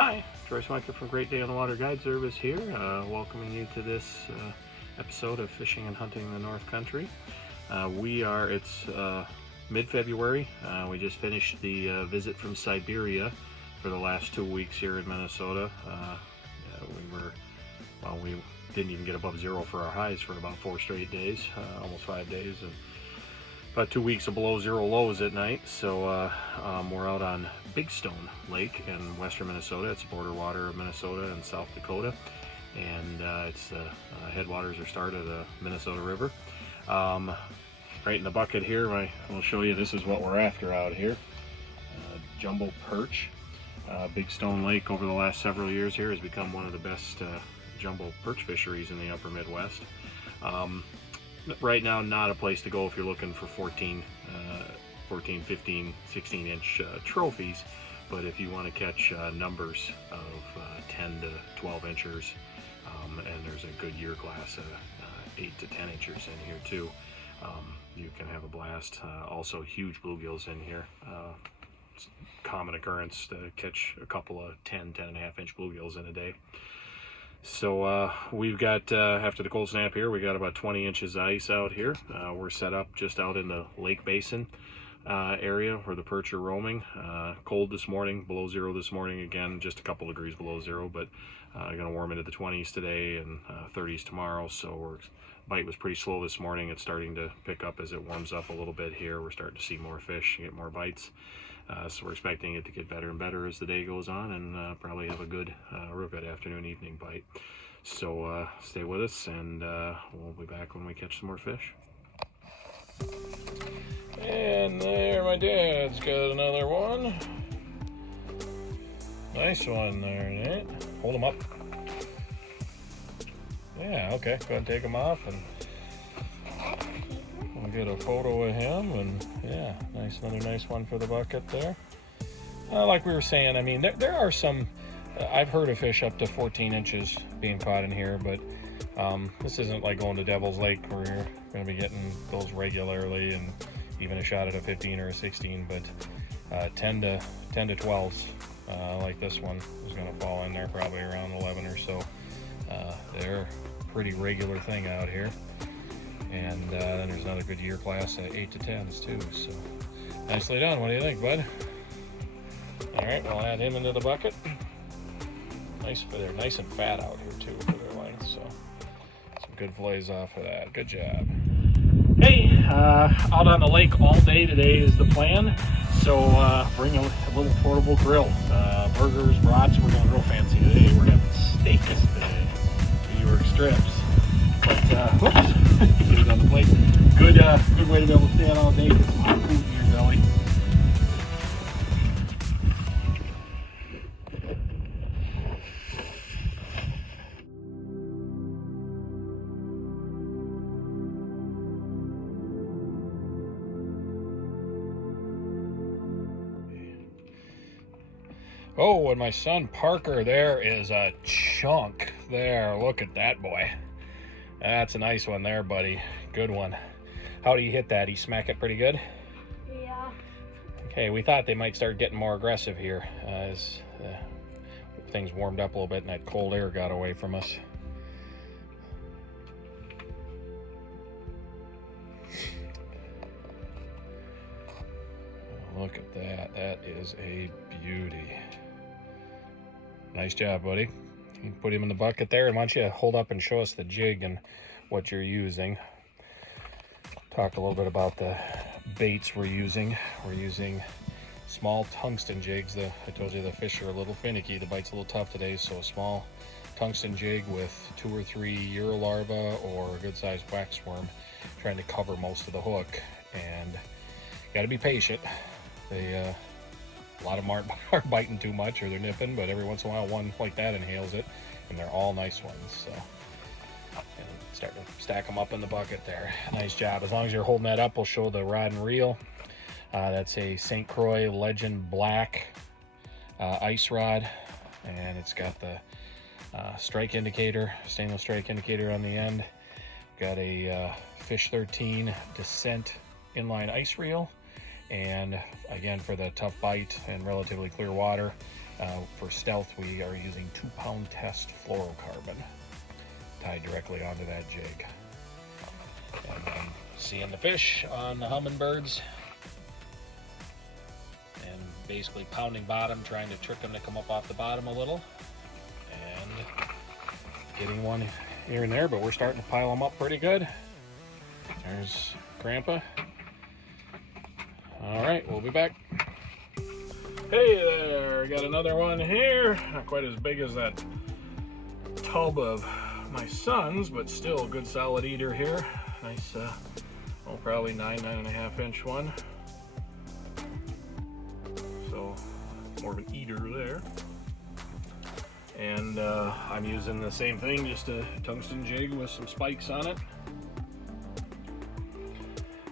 Hi, Joyce Micah from Great Day on the Water Guide Service here, welcoming you to this episode of Fishing and Hunting in the North Country. It's mid-February. We just finished the visit from Siberia for the last 2 weeks here in Minnesota. We didn't even get above zero for our highs for about 4 straight days, almost 5 days, and about 2 weeks of below zero lows at night. So we're out on Big Stone Lake in western Minnesota. It's border water of Minnesota and South Dakota, and it's headwaters are start of the Minnesota River. Right in the bucket here, I'll show you, this is what we're after out here. Jumbo perch. Big Stone Lake over the last several years here has become one of the best jumbo perch fisheries in the upper Midwest. Right now, not a place to go if you're looking for 14, 15, 16 inch trophies, but if you want to catch numbers of 10 to 12 inchers, and there's a good year class of 8 to 10 inchers in here too, you can have a blast. Also huge bluegills in here. It's common occurrence to catch a couple of 10.5 inch bluegills in a day. So we've got, after the cold snap here, we got about 20 inches of ice out here. We're set up just out in the lake basin area where the perch are roaming. Cold this morning, below zero this morning, again just a couple degrees below zero, but gonna warm into the 20s today and 30s tomorrow. So bite was pretty slow this morning. It's starting to pick up as it warms up a little bit here. We're starting to see more fish, get more bites. So we're expecting it to get better and better as the day goes on, and probably have a good, real good afternoon, evening bite. So stay with us, and we'll be back when we catch some more fish. And there, my dad's got another one. Nice one there, Nate. Hold him up. Yeah, okay. Go ahead and take him off, and we'll get a photo of him. And yeah, another nice one for the bucket there. Like we were saying, I mean, there are some, I've heard of fish up to 14 inches being caught in here, but this isn't like going to Devil's Lake where you're going to be getting those regularly and even a shot at a 15 or a 16, but 10 to 12s like this one is going to fall in there, probably around 11 or so. They're a pretty regular thing out here. And then there's another good year class at 8 to 10s too. So nicely done. What do you think, bud? All right, we'll add him into the bucket. Nice, they're nice and fat out here too for their length. So some good fillets off of that. Good job. Hey, out on the lake all day today is the plan. So bring a little portable grill. Burgers, brats. We're going real fancy today. We're having steaks today. New York strips. But whoops. Get it on the plate. Good way to be able to stay out all day. Get some hot food in your belly. Oh, and my son Parker, there is a chunk there. Look at that boy. That's a nice one there, buddy. Good one. How do you hit that? You smack it pretty good? Yeah. Okay, we thought they might start getting more aggressive here as things warmed up a little bit and that cold air got away from us. Look at that. That is a beauty. Nice job, buddy. You can put him in the bucket there, and why don't you hold up and show us the jig and what you're using. Talk a little bit about the baits we're using. We're using small tungsten jigs. I told you the fish are a little finicky. The bite's a little tough today, so a small tungsten jig with 2 or 3 Euro larvae or a good-sized waxworm, trying to cover most of the hook. And got to be patient. A lot of them aren't biting too much, or they're nipping, but every once in a while one like that inhales it, and they're all nice ones. So and start to stack them up in the bucket there. Nice job. As long as you're holding that up, we'll show the rod and reel. That's a St. Croix Legend Black ice rod, and it's got the strike indicator, stainless strike indicator on the end. Got a Fish 13 Descent inline ice reel, and again, for the tough bite and relatively clear water, For stealth, we are using 2-pound test fluorocarbon tied directly onto that jig. And then seeing the fish on the hummingbirds and basically pounding bottom, trying to trick them to come up off the bottom a little, and getting one here and there, but we're starting to pile them up pretty good. There's Grandpa. All right, we'll be back. Hey there, got another one here. Not quite as big as that tub of my son's, but still a good solid eater here. Nice, probably 9.5 inch one. So more of an eater there. And I'm using the same thing, just a tungsten jig with some spikes on it.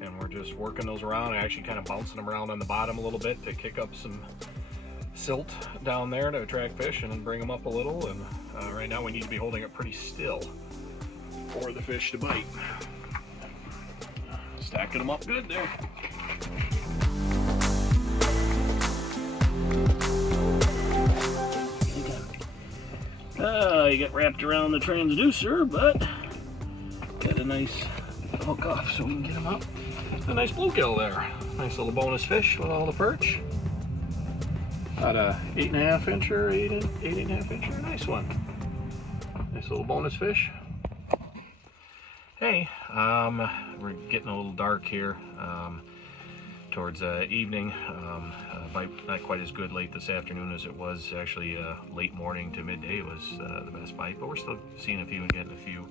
And we're just working those around, actually kind of bouncing them around on the bottom a little bit to kick up some silt down there to attract fish and then bring them up a little. And right now we need to be holding it pretty still for the fish to bite. Stacking them up good there. You get wrapped around the transducer, but got a nice hook off so we can get them up. A nice bluegill there. Nice little bonus fish with all the perch. About a 8.5 incher, 8.5 incher. Nice one. Nice little bonus fish. Hey, we're getting a little dark here towards evening. Bite not quite as good late this afternoon as it was actually late morning to midday was the best bite, but we're still seeing a few and getting a few.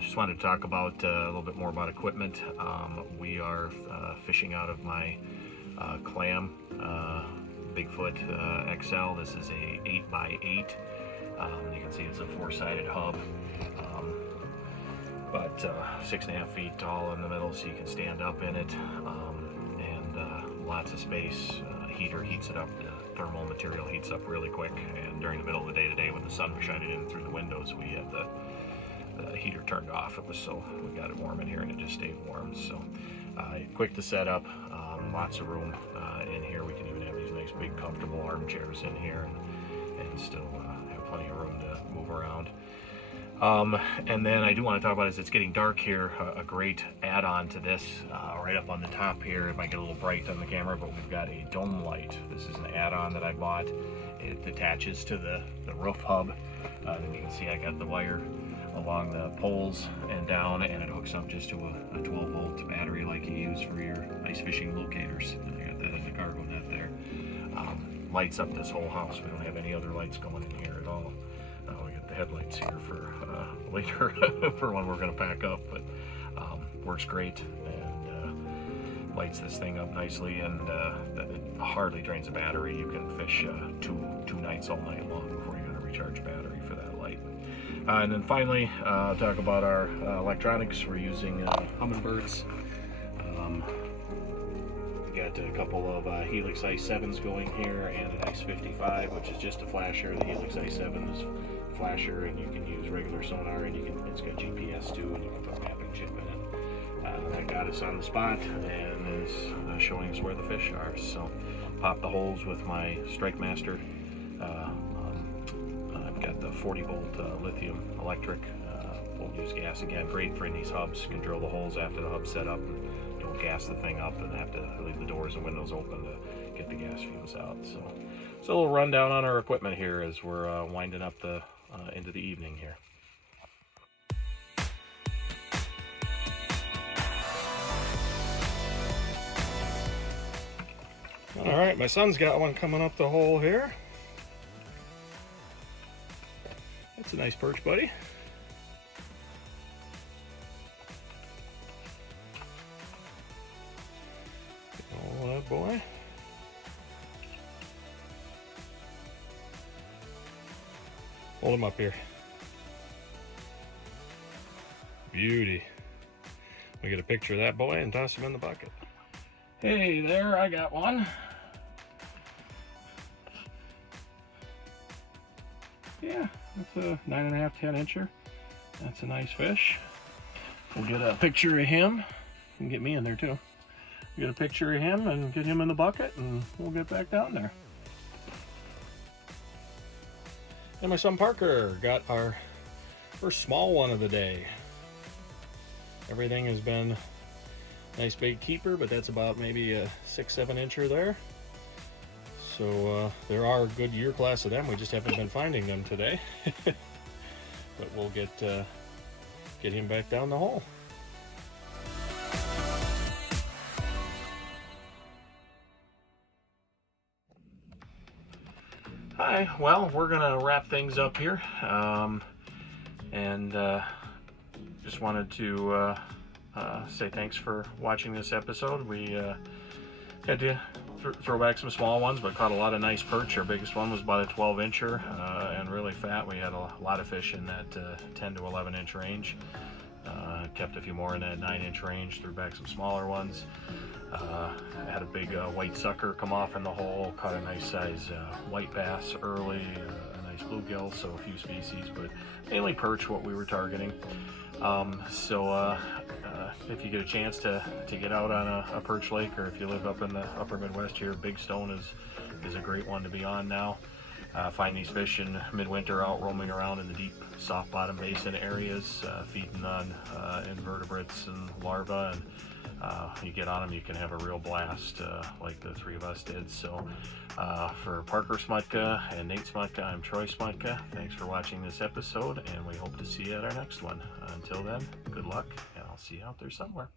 Just wanted to talk about a little bit more about equipment. We are fishing out of my clam Bigfoot XL. This is a 8x8. You can see it's a 4-sided hub, but 6.5 feet tall in the middle, so you can stand up in it, and lots of space. Heater heats it up. The thermal material heats up really quick, and during the middle of the day today, when the sun was shining in through the windows, we had the heater turned off. It was so we got it warm in here, and it just stayed warm. So quick to set up. Lots of room in here. We can even have these nice big comfortable armchairs in here, and still have plenty of room to move around. And then I do want to talk about, as it's getting dark here, a great add-on to this, right up on the top here. It might get a little bright on the camera, but we've got a dome light. This is an add-on that I bought. It attaches to the roof hub. Then you can see I got the wire along the poles and down, and it hooks up just to a 12-volt battery like you use for your ice fishing locators. I got that in the cargo net there. Lights up this whole house. We don't have any other lights going in here at all. We got the headlights here for later for when we're going to pack up, but works great and lights this thing up nicely, and it hardly drains the battery. You can fish two nights all night long before you got to recharge battery for that light. And then finally, I'll talk about our electronics. We're using hummingbirds. We got a couple of Helix i7s going here, and an X55, which is just a flasher. The Helix i7 is a flasher, and you can use regular sonar, and it's got GPS too, and you can put a mapping chip in it. That got us on the spot and is showing us where the fish are. So pop the holes with my Strike Master. I've got the 40-volt lithium electric. Won't use gas again. Great for in these hubs. You can drill the holes after the hub's set up, and don't gas the thing up and have to leave the doors and windows open to get the gas fumes out. So it's a little rundown on our equipment here as we're winding up into the evening here. All right, my son's got one coming up the hole here. That's a nice perch, buddy. Oh, that boy. Hold him up here. Beauty. We get a picture of that boy and toss him in the bucket. Hey there, I got one. Yeah, that's a 9.5, 10 incher. That's a nice fish. We'll get a picture of him. You can get me in there too. Get a picture of him and get him in the bucket, and we'll get back down there. And my son Parker got our first small one of the day. Everything has been nice big keeper, but that's about maybe a 6-7 incher there. So there are a good year class of them. We just haven't been finding them today. But we'll get him back down the hole. Hi, well, we're gonna wrap things up here, and just wanted to say thanks for watching this episode. We had to throw back some small ones, but caught a lot of nice perch. Our biggest one was about a 12 incher and really fat. We had a lot of fish in that 10 to 11 inch range. Kept a few more in that 9-inch range, threw back some smaller ones. Had a big white sucker come off in the hole, caught a nice size white bass early, a nice bluegill, so a few species, but mainly perch what we were targeting. If you get a chance to get out on a perch lake, or if you live up in the upper Midwest here, Big Stone is a great one to be on now. Find these fish in midwinter out roaming around in the deep soft bottom basin areas, feeding on invertebrates and larvae, and you get on them, you can have a real blast like the three of us did. So for Parker Smutka and Nate Smutka, I'm Troy Smutka. Thanks for watching this episode, and we hope to see you at our next one. Until then, good luck, and I'll see you out there somewhere.